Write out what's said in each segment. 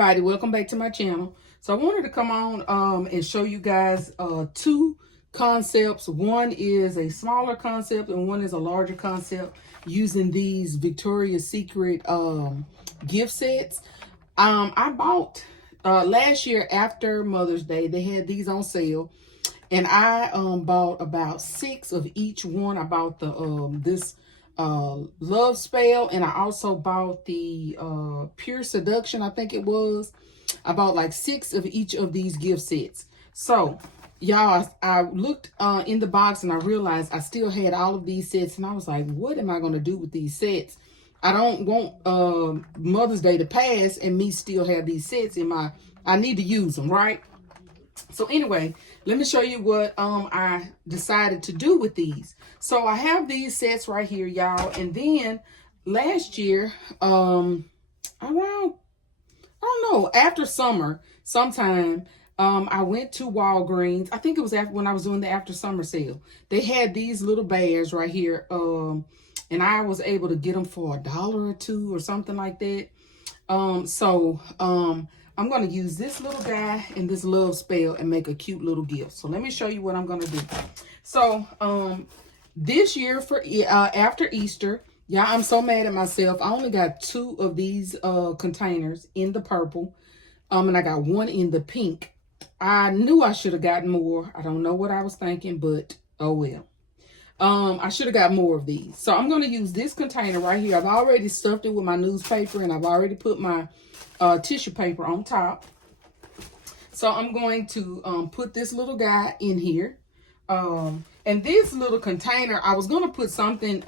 everybody, welcome back to my channel. So I wanted to come on and show you guys two concepts. One is a smaller concept and one is a larger concept using these Victoria's Secret gift sets. I bought last year after Mother's Day. They had these on sale, and I bought about 6 of each one. I bought the this Love Spell, and I also bought the Pure Seduction, I think it was. I bought like 6 of each of these gift sets. So y'all, I looked in the box and I realized I still had all of these sets, and I was like, what am I going to do with these sets? I don't want Mother's Day to pass and me still have these sets in my, I need to use them, right? So anyway, let me show you what I decided to do with these. So I have these sets right here, y'all. And then last year, around, I don't know, after summer, sometime, I went to Walgreens. I think it was after when I was doing the after summer sale. They had these little bears right here. And I was able to get them for $1 or $2 or something like that. I'm going to use this little guy and this Love Spell and make a cute little gift. So let me show you what I'm going to do. So this year for after Easter, yeah, I'm so mad at myself. I only got 2 of these containers in the purple, and I got 1 in the pink. I knew I should have gotten more. I don't know what I was thinking, but oh well. I should have got more of these. So I'm going to use this container right here. I've already stuffed it with my newspaper, and I've already put my tissue paper on top. So I'm going to put this little guy in here. And this little container, I was going to put something,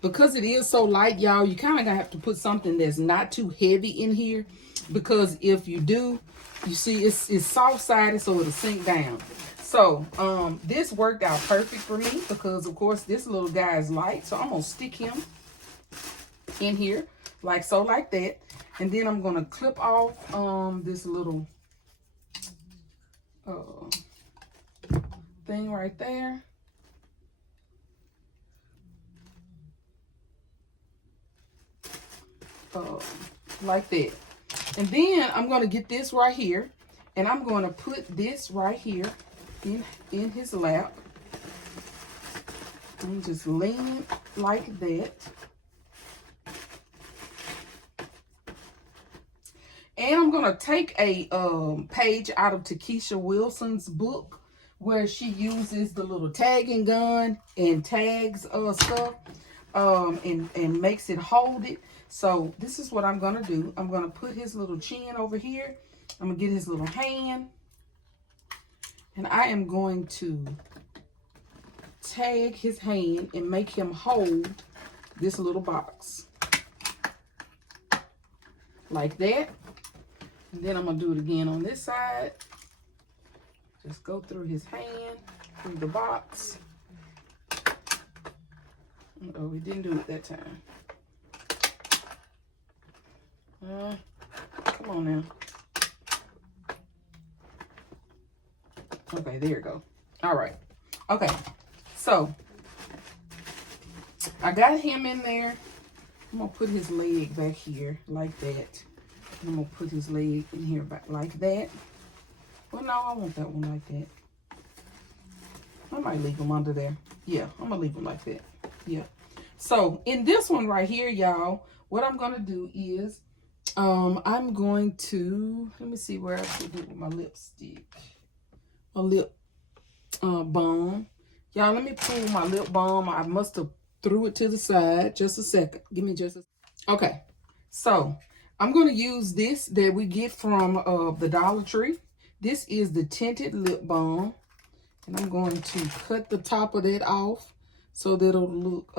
because it is so light, y'all, you kind of going to have to put something that's not too heavy in here. Because if you do, you see it's soft-sided, so it'll sink down. So this worked out perfect for me because, of course, this little guy is light. So I'm going to stick him in here like so, like that. And then I'm going to clip off this little thing right there. Like that. And then I'm going to get this right here. And I'm going to put this right here in his lap. And just lean like that. And I'm going to take a page out of Takesha Wilson's book where she uses the little tagging gun and tags stuff and makes it hold it. So this is what I'm going to do. I'm going to put his little chin over here. I'm going to get his little hand. And I am going to tag his hand and make him hold this little box. Like that. And then I'm going to do it again on this side. Just go through his hand, through the box. Oh, we didn't do it that time. Come on now. Okay, there you go. All right. Okay, so I got him in there. I'm going to put his leg back here like that. I'm going to put his leg in here back like that. Well, no, I want that one like that. I might leave him under there. Yeah, I'm going to leave him like that. Yeah. So in this one right here, y'all, what I'm going to do is I'm going to, let me see where I put it with my lipstick. My lip balm. Y'all, let me pull my lip balm. I must have threw it to the side. Just a second. Give me just a second. Okay. So I'm going to use this that we get from the Dollar Tree. This is the tinted lip balm. And I'm going to cut the top of that off so that it'll look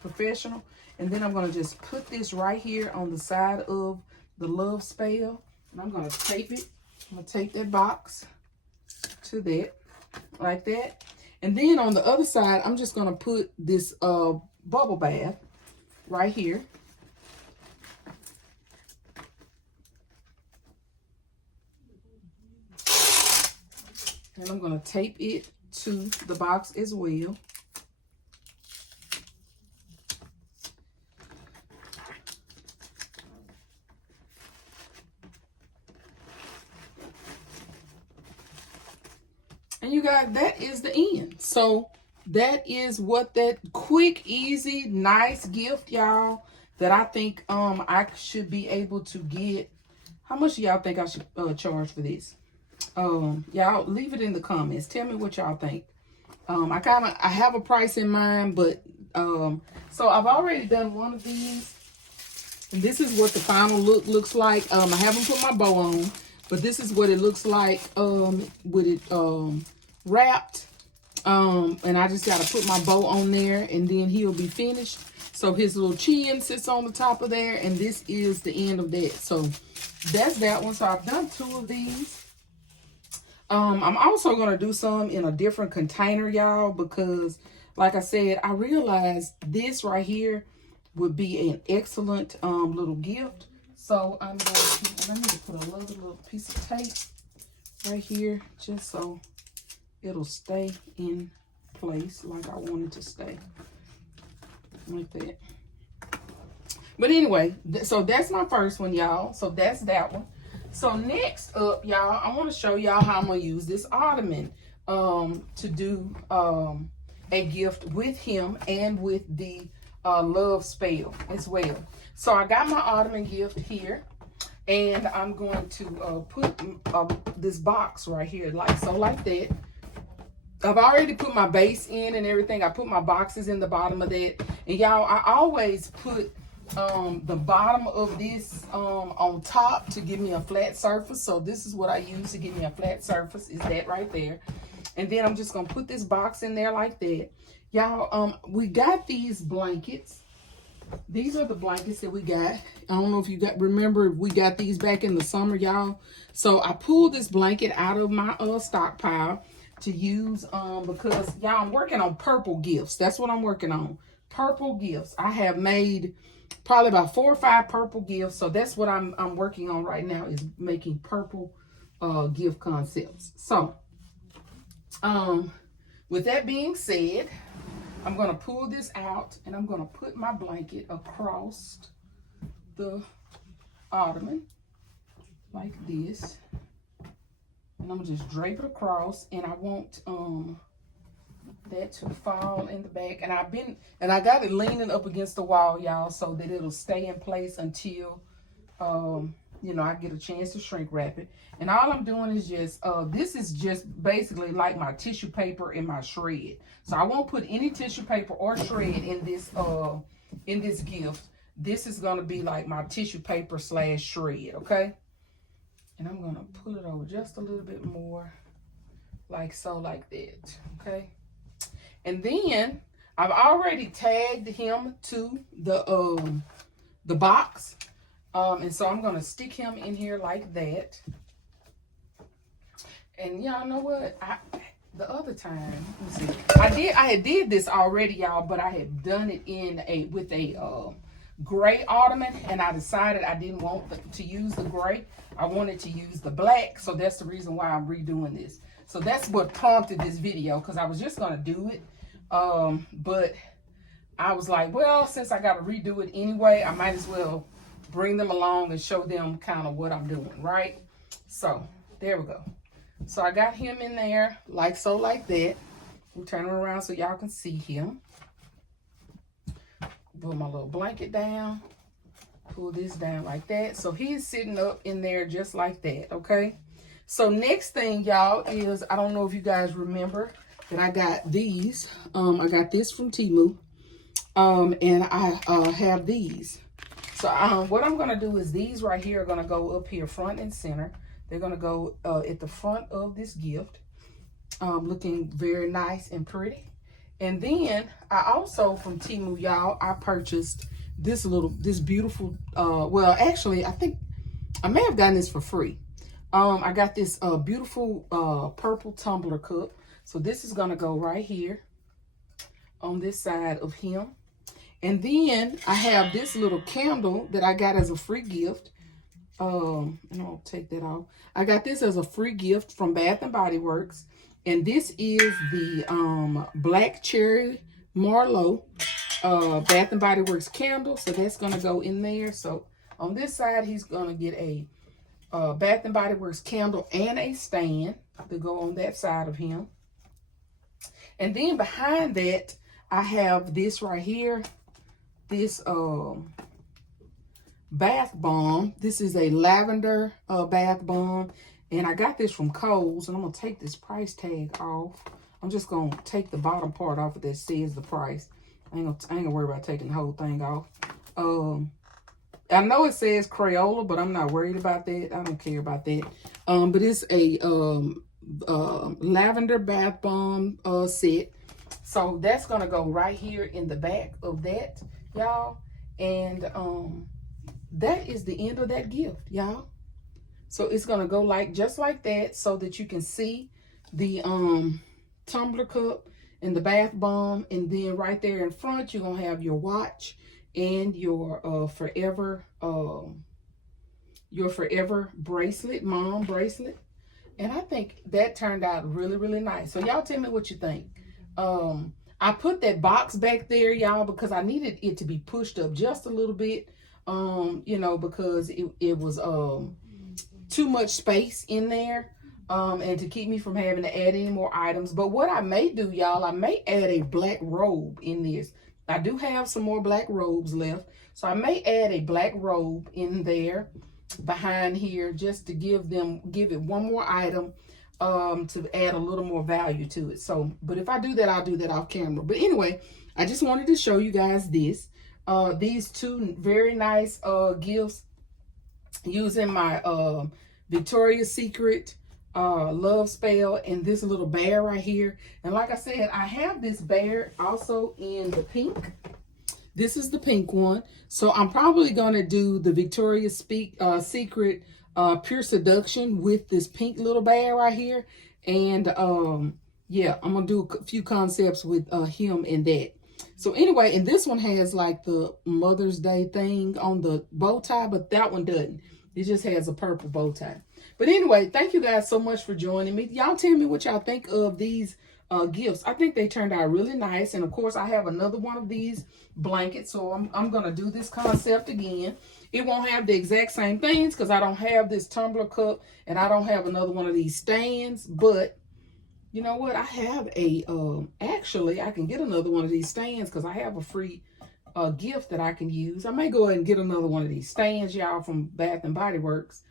professional. And then I'm going to just put this right here on the side of the Love Spell. And I'm going to tape it. I'm going to tape that box to that, like that. And then on the other side, I'm just going to put this bubble bath right here. And I'm going to tape it to the box as well. And you guys, that is the end. So that is what that quick, easy, nice gift, y'all, that I think I should be able to get. How much do y'all think I should charge for this? Y'all leave it in the comments. Tell me what y'all think. I have a price in mind, but so I've already done one of these. And this is what the final look looks like. I haven't put my bow on, but this is what it looks like with it wrapped. And I just got to put my bow on there, and then he'll be finished. So his little chin sits on the top of there, and this is the end of that. So that's that one. So I've done 2 of these. I'm also going to do some in a different container, y'all, because like I said, I realized this right here would be an excellent little gift. So I'm going to, I need to put a little piece of tape right here just so it'll stay in place like I want it to stay. Like that. But anyway, so that's my first one, y'all. So that's that one. So next up, y'all, I want to show y'all how I'm going to use this ottoman to do a gift with him and with the love spell as well. So I got my ottoman gift here, and I'm going to put this box right here like that. I've already put my base in and everything. I put my boxes in the bottom of that. And y'all, I always put the bottom of this on top to give me a flat surface. So this is what I use to give me a flat surface, is that right there. And then I'm just going to put this box in there like that. Y'all, we got these blankets. These are the blankets that we got. I don't know if you remember, we got these back in the summer, y'all. So I pulled this blanket out of my stockpile to use because y'all, I'm working on purple gifts. That's what I'm working on. Purple gifts. I have made probably about 4 or 5 purple gifts. So that's what I'm working on right now, is making purple gift concepts. So with that being said, I'm going to pull this out and I'm going to put my blanket across the ottoman like this. And I'm just drape it across, and I want that to fall in the back. And I got it leaning up against the wall, y'all, so that it'll stay in place until you know, I get a chance to shrink wrap it. And all I'm doing is just this is just basically like my tissue paper and my shred. So I won't put any tissue paper or shred in this gift. This is gonna be like my tissue paper / shred, okay? And I'm going to pull it over just a little bit more, like so, like that, okay? And then I've already tagged him to the box. And so I'm going to stick him in here like that. And y'all know what? The other time, let me see. I did this already, y'all, but I had done it with a gray ottoman, and I decided I didn't want to use the gray. I wanted to use the black, so that's the reason why I'm redoing this. So that's what prompted this video, because I was just going to do it, but I was like, well, since I got to redo it anyway, I might as well bring them along and show them kind of what I'm doing, right? So there we go. So I got him in there like so, like that. We'll turn him around so y'all can see him. Put my little blanket down, pull this down like that. So he's sitting up in there just like that, okay? So next thing, y'all, is, I don't know if you guys remember that I got these. I got this from Temu, and I have these. So what I'm going to do is these right here are going to go up here front and center. They're going to go at the front of this gift, looking very nice and pretty. And then I also, from Temu, y'all, I purchased this beautiful, well, actually, I think I may have gotten this for free. I got this beautiful purple tumbler cup. So this is going to go right here on this side of him. And then I have this little candle that I got as a free gift. And I'll take that off. I got this as a free gift from Bath and Body Works. And this is the Black Cherry Marlowe Bath and Body Works candle. So that's going to go in there. So on this side, he's going to get a Bath and Body Works candle and a stand to go on that side of him. And then behind that, I have this right here. This bath bomb. This is a lavender bath bomb. And I got this from Kohl's. And I'm going to take this price tag off. I'm just going to take the bottom part off that says the price. I ain't gonna worry about taking the whole thing off. I know it says Crayola, but I'm not worried about that. I don't care about that. But it's a lavender bath bomb set. So that's gonna go right here in the back of that, y'all. And that is the end of that gift, y'all. So it's gonna go like just like that, so that you can see the tumbler cup and the bath bomb. And then right there in front, you're gonna have your watch and your forever bracelet, mom bracelet. And I think that turned out really, really nice. So y'all tell me what you think. I put that box back there, y'all, because I needed it to be pushed up just a little bit, you know, because it was too much space in there, and to keep me from having to add any more items. But what I may do, y'all, I may add a black robe in this. I do have some more black robes left, so I may add a black robe in there behind here, just to give it one more item, to add a little more value to it. So, but if I do that, I'll do that off camera. But anyway, I just wanted to show you guys this, these two very nice gifts, using my Victoria's Secret love spell and this little bear right here. And like I said, I have this bear also in the pink. This is the pink one. So I'm probably going to do the Victoria's Secret Pure Seduction with this pink little bear right here. And yeah, I'm going to do a few concepts with him in that. So anyway, and this one has like the Mother's Day thing on the bow tie, but that one doesn't. It just has a purple bow tie. But anyway, thank you guys so much for joining me. Y'all tell me what y'all think of these gifts. I think they turned out really nice. And of course, I have another one of these blankets. So I'm going to do this concept again. It won't have the exact same things because I don't have this tumbler cup and I don't have another one of these stands. But you know what? I have a, actually, I can get another one of these stands because I have a free gift that I can use. I may go ahead and get another one of these stands, y'all, from Bath and Body Works.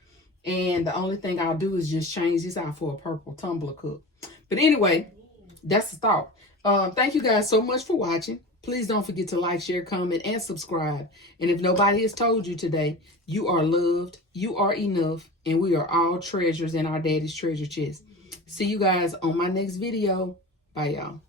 And the only thing I'll do is just change this out for a purple tumbler cup. But anyway, that's the thought. Thank you guys so much for watching. Please don't forget to like, share, comment, and subscribe. And if nobody has told you today, you are loved, you are enough, and we are all treasures in our daddy's treasure chest. See you guys on my next video. Bye, y'all.